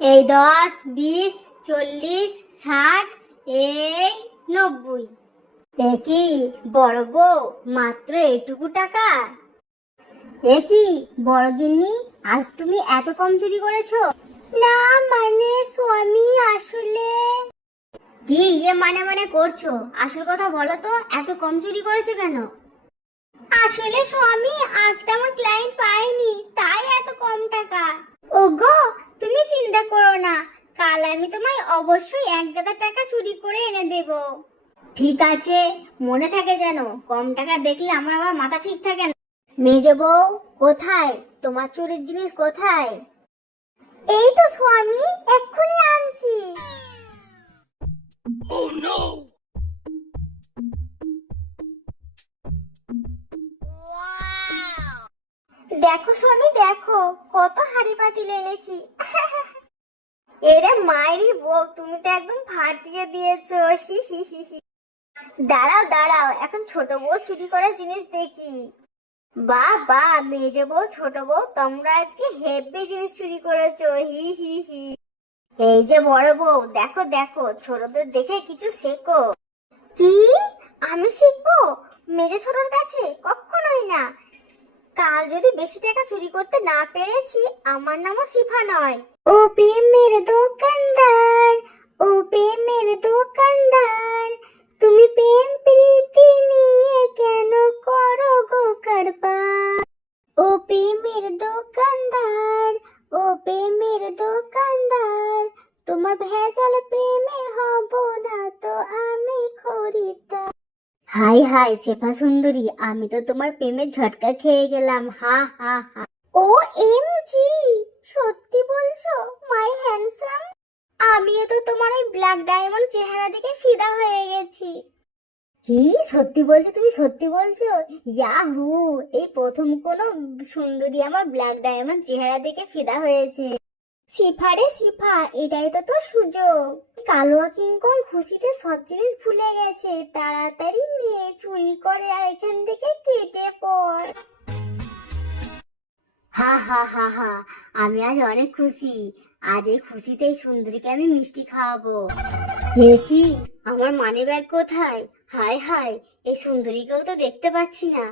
এই 10, 20, 40, 60, এই 90। এ কি বড় বউ, মাত্র এটুকু টাকা? এ কি বড় গিন্নি, আজ তুমি এত কম চুরি করেছো? না মানে স্বামী, আসলে কি মানে মানে করছো? আসল কথা বলো তো, এত কম চুরি করেছো কেন? আসলে স্বামী, আজ তেমন ক্লায়েন্ট পাইনি, তাই এত কম টাকা। ওগো, তুমি চিন্তা করো না, কাল আমি তোমায় অবশ্যই 1 গাদা টাকা চুরি করে এনে দেব। ঠিক আছে, মনে থাকে যেন, কম টাকা দেখলে আমার আবার মাথা ঠিক থাকে না। মেজো বউ, কোথায় তোমার চুরির জিনিস কোথায়? এই তো স্বামী, এক্ষুনি আনছি। দেখো স্বামী, দেখো কত হাঁড়ি পাতিল এনেছি। এরে মায়েরই বউ, তুমি তো একদম ফাটিয়ে দিয়েছো। হি হি হি হি। দাঁড়াও দাঁড়াও, এখন ছোট বউ চুরি করার জিনিস দেখি। বাহ বাহ, মেজো বউ ছোট বউ, তোমরা আজকে হেব্বি জিনিস চুরি করেছো। হি হি হি। এই যে বড় বউ, দেখো দেখো, ছোটদের দেখে কিছু শেখো। কি? আমি শিখবো মেজে ছোটর কাছে? কখনোই না। কাল যদি বেশি টাকা চুরি করতে না পেরেছি, আমার নামও সিফা নয়। ও প্রেমের দোকানদার, ও প্রেমের দোকানদার, তুমি প্রেম প্রীতি নিয়ে কেন করো গো কারবার? ও প্রেমের দোকানদার, ও প্রেমের দোকানদার, তোমার ভেজাল প্রেমের হব না তো আমি খরিদ্দার। হাই হাই শেফা সুন্দরী, আমি তো তোমার প্রেমের ঝটকা খেয়ে গেলাম। হা হা হা। ও এম জি, সত্যি বলছো মাই হ্যান্ডসাম? আমিও তো তোমার ওই ব্ল্যাক ডায়মন্ড চেহারা দেখে ফিদা হয়ে গেছি। কি সত্যি বলছো? তুমি সত্যি বলছো? ইয়াহু, এই প্রথম কোনো সুন্দরী আমার ব্ল্যাক ডায়মন্ড চেহারা দেখে ফিদা হয়েছে। সিফা রে সিফা, এটাই তো তোর সুযোগ। কালোয়া কিংকং খুশিতে সব জিনিস ভুলে গেছে, তাড়াতাড়ি নিয়ে চুরি করে আর এখান থেকে কেটে পড়। হা হা হা হা, আমি আজ অনেক খুশি। আজ এই খুশিতে এই সুন্দরীকে আমি মিষ্টি খাওয়াবো। এ কি, আমার মানি ব্যাগ কোথায়? হায় হায়, এই সুন্দরীকেও তো দেখতে পাচ্ছি না।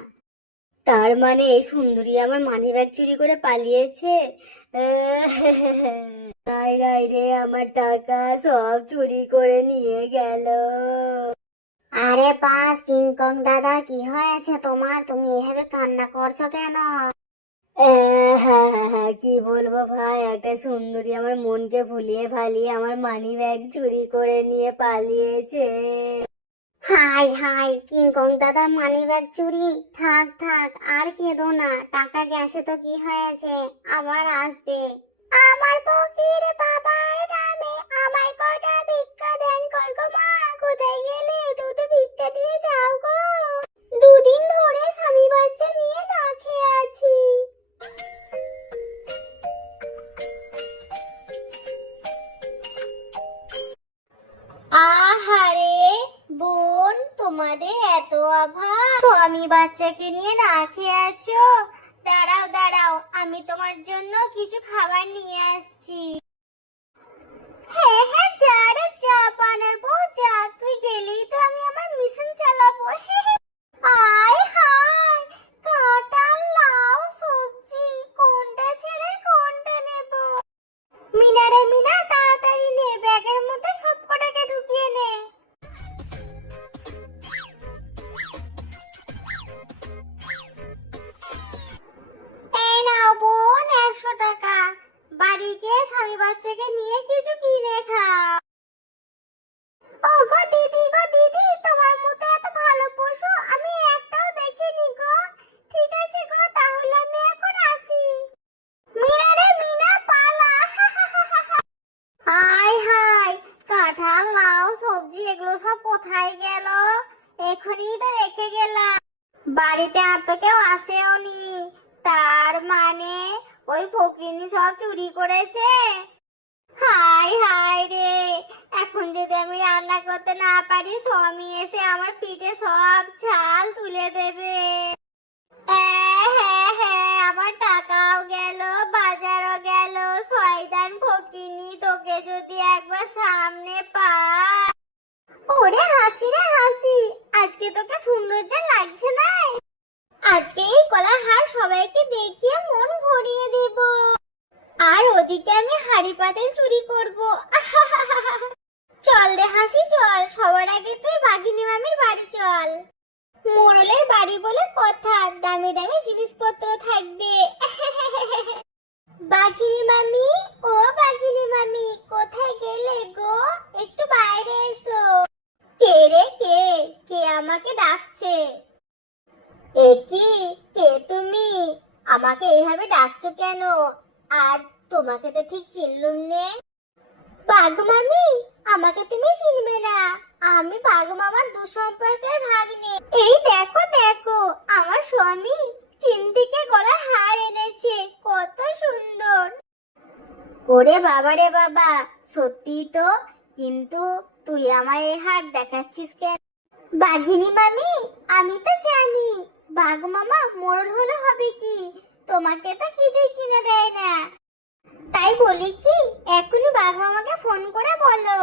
তার মানে এই সুন্দরী আমার মানি ব্যাগ চুরি করে পালিয়েছে। হায় হায় রে, আমার টাকা সব চুরি করে নিয়ে গেল। আরে পাস কিংকং দাদা, কি হয়েছে তোমার? তুমি এভাবে কান্না করছো কেন? হ্যাঁ হ্যাঁ হ্যাঁ, কি বলবো ভাই, একটা সুন্দরী আমার মনকে ভুলিয়ে ভালিয়ে আমার মানি ব্যাগ চুরি করে নিয়ে পালিয়েছে। হাই হাই কিংকং দাদা, মানি ব্যাগ চুরি? থাক থাক, আর কেঁদো না, টাকা গেছে তো কি হয়েছে, আবার আসবে। আমার ফকির বাবার নামে আমায় কটা ভিক্ষা দেন কই গো মা, কোথায় গেলে? দুটো ভিক্ষা দিয়ে যাও গো, দুদিন ধরে স্বামী বাচ্চা নিয়ে না খেয়ে আছি। আহারে বোন, তোমাদের এত অভাব, স্বামী বাচ্চাকে নিয়ে না খেয়ে আছো? দাঁড়াও দাঁড়াও, আমি তোমার জন্য কিছু খাবার নিয়ে আসছি। হ্যাঁ হ্যাঁ, যা রে যা, বানাবো যা, তুই গেলেই তো আমি আমার মিশন চালাবো। আয় হায়, কাঁঠাল, লাউ, সবজি, কোনটা ছেড়ে কোনটা নেব? মিনা রে মিনা, তাড়াতাড়ি নে, ব্যাগের মধ্যে সব কটাকে ঢুকিয়ে নে। এই নাও বোন, 100 টাকা। বাড়ি গিয়ে স্বামী বাচ্চাকে নিয়ে কিছু কিনে খাও। ও গো দিদি, তোমার মতো এত ভালো পশু আমি একটাও দেখিনি গো। ঠিক আছে গো, তাহলে আমি এখন আসি। মিনা রে মিনা, পালা। হাই হাই, কাঁঠাল, লাউ, সবজি এগুলো সব কোথায় গেল? এখনই তো রেখে গেলাম, বাড়িতে আর তো কেউ আসেও নি। তার মানে ওই ফকিনি সব চুরি করেছে। হাই হাই রে, এখন যদি আমি রান্না করতে না পারি, স্বামী এসে আমার পিঠে সব ছাল তুলে দেবে। হ্যাঁ হ্যাঁ হ্যাঁ, আমার টাকাও গেল, বাজারও গেল, শয়তান ফকিনি যদি একবার সামনে পাই। ওরে হাসি রে হাসি, আজকে তোকে সৌন্দর্য লাগছে না? আজকে এই কলার হার সবাইকে দেখিয়ে মন ভরিয়ে দেব, আর ওদিকে আমি হাড়ি পাতিল চুরি করব। চল রে হাসি চল, সবার আগে তুই বাঘিনী মামির বাড়ি চল। মোড়লের বাড়ি বলে কথা, দামি দামি জিনিসপত্র থাকবে। বাঘিনী মামি, ও বাঘিনী মামি, কোথায় গেলে গো? একটু বাইরে এসো। কে রে কে? কে আমাকে ডাকছে? এ কি, কে তুমি? আমাকে এইভাবে ডাকছো কেন? আর তোমাকে তো ঠিক চিনলুম নে। বাঘ মামি, আমাকে তুমি চিনবে না, আমি বাঘ মামার দুঃসম্পর্কের ভাগ্নে। এই দেখো দেখো, আমার স্বামী চীন থেকে গলার হার এনেছে, কত সুন্দর। ওরে বাবা রে বাবা, সত্যি তো, কিন্তু তুই আমায় এই হার দেখাচ্ছিস কেন? বাঘিনী মামি, আমি তো জানি বাঘ মামা মোড়ল হলে হবে কি, তোমাকে তো কিছুই কিনে দেয় না। তাই বলি কি, এখনই বাঘ মামাকে ফোন করে বলো।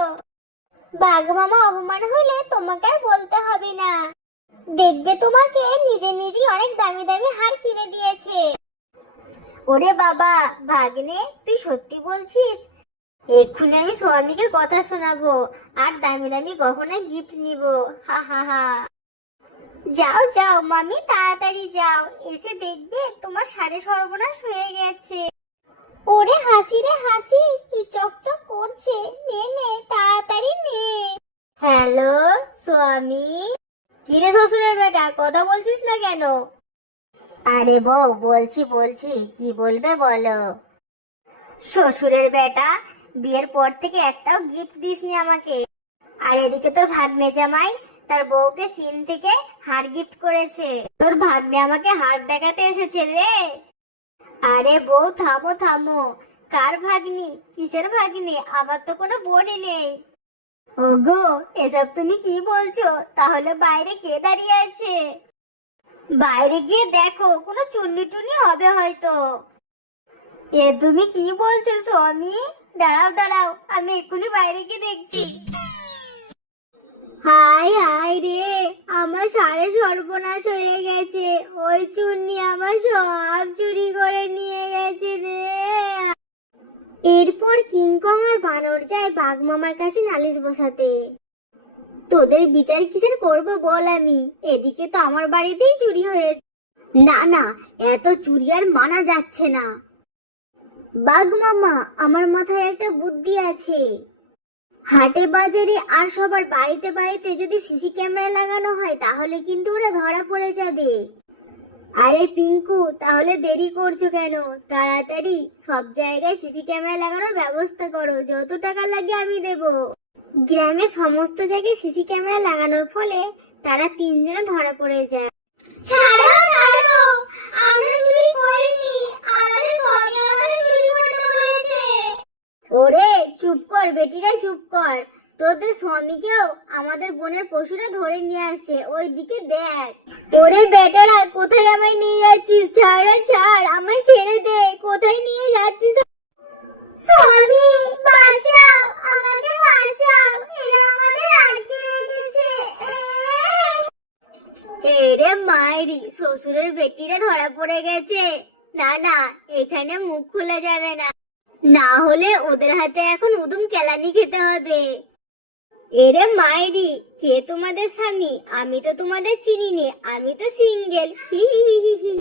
বাঘ মামা অপমান হলে তোমাকে আর বলতে হবে না, দেখবে তোমাকে নিজে নিজেই অনেক দামি দামি হার কিনে দিয়েছে। ওরে বাবা ভাগ্নে, তুই সত্যি বলছিস? এক্ষুনি আমি স্বামীকে কথা শোনাবো আর দামি দামি গহনা গিফট নিব। হা হা হা। যাও যাও মামি, তাড়াতাড়ি যাও, এসে দেখবে তোমার সাড়ে সর্বনাশ হয়ে গেছে। ওরে হাসি রে হাসি, কি চকচক করছে, নে নে তাড়াতাড়ি নে। হ্যালো স্বামী। কি রে শ্বশুরের বেটা, কথা বলছিস না কেন? আরে বউ, বলছি বলছি, কি বলবে বলো। শ্বশুরের বেটা, বিয়ের পর থেকে একটাও গিফট দিসনি আমাকে। আর এদিকে তোর ভাগ্নে জামাই তার বউকে চীন থেকে হার গিফট করেছে। তোর ভাগ্নে আমাকে হার দেখাতে এসেছে রে। আরে বউ থামো থামো, কার ভাগ্নি, কিসের ভাগ্নি? আমার তো কোনো বোনই নেই। ওগো, এসব তুমি কি বলছো? তাহলে বাইরে কে দাঁড়িয়ে আছে? বাইরে গিয়ে দেখো, কোনো চুন্নি টুন্নি হবে হয়তো। এ তুমি কি বলছো স্বামী? দাঁড়াও দাঁড়াও, আমি এক্ষুনি বাইরে গিয়ে দেখছি। হাই হাই রে, আমার সাড়ে সর্বনাশ হয়ে গেছে, ওই চুন্নি আমার সব চুরি করে নিয়ে গেছে রে। এরপর কিংকং আর বানর যায় বাঘ মামার কাছে নালিশ বসাতে। তোদের বিচার কিসের করব বল আমি, এদিকে তো আমার বাড়িতেই চুরি হয়েছে। না না, এত চুরি আর মানা যাচ্ছে না। বাঘ মামা, আমার মাথায় একটা বুদ্ধি আছে। হাটে বাজারে আর সবার বাড়িতে বাড়িতে যদি সিসি ক্যামেরা লাগানো হয়, তাহলে কিন্তু ওরা ধরা পড়ে যাবে। আরে পিঙ্কু, তাহলে দেরি করছো কেন? তাড়াতাড়ি সব জায়গায় সিসি ক্যামেরা লাগানোর ব্যবস্থা করো, যত টাকা লাগে আমি দেব। গ্রামে সমস্ত জায়গায় সিসি ক্যামেরা লাগানোর ফলে তারা তিনজনে ধরা পড়ে যায়। ছাড়ো ছাড়ো, আমরা চুরি করিনি, আমাদের স্বামী আমাদের চুরি করতে বলেছে। ওরে চুপ কর বেটিরা, চুপ কর। তোদের স্বামীকেও আমাদের বোনের পশুরা ধরে নিয়ে আসছে, ওই দিকে দেখ। ওরে বেটারা, কোথায় আমায় নিয়ে যাচ্ছিস? ছাড় ছাড়, আমায় ছেড়ে দে, কোথায় নিয়ে যাচ্ছিস? স্বামী বাঁচাও, আমাকে বাঁচাও, এরা আমাদের আটকে রেখেছে। এরে মায়েরি, শ্বশুরের বেটিরা ধরা পড়ে গেছে। না না, এখানে মুখ খোলা যাবে না, না হলে ওদের হাতে এখন উদুম কেলানি খেতে হবে। এরে মায়েরি, কে তোমাদের স্বামী? আমি তো তোমাদের চিনি নে, আমি তো সিঙ্গেল। হি হি হি হি।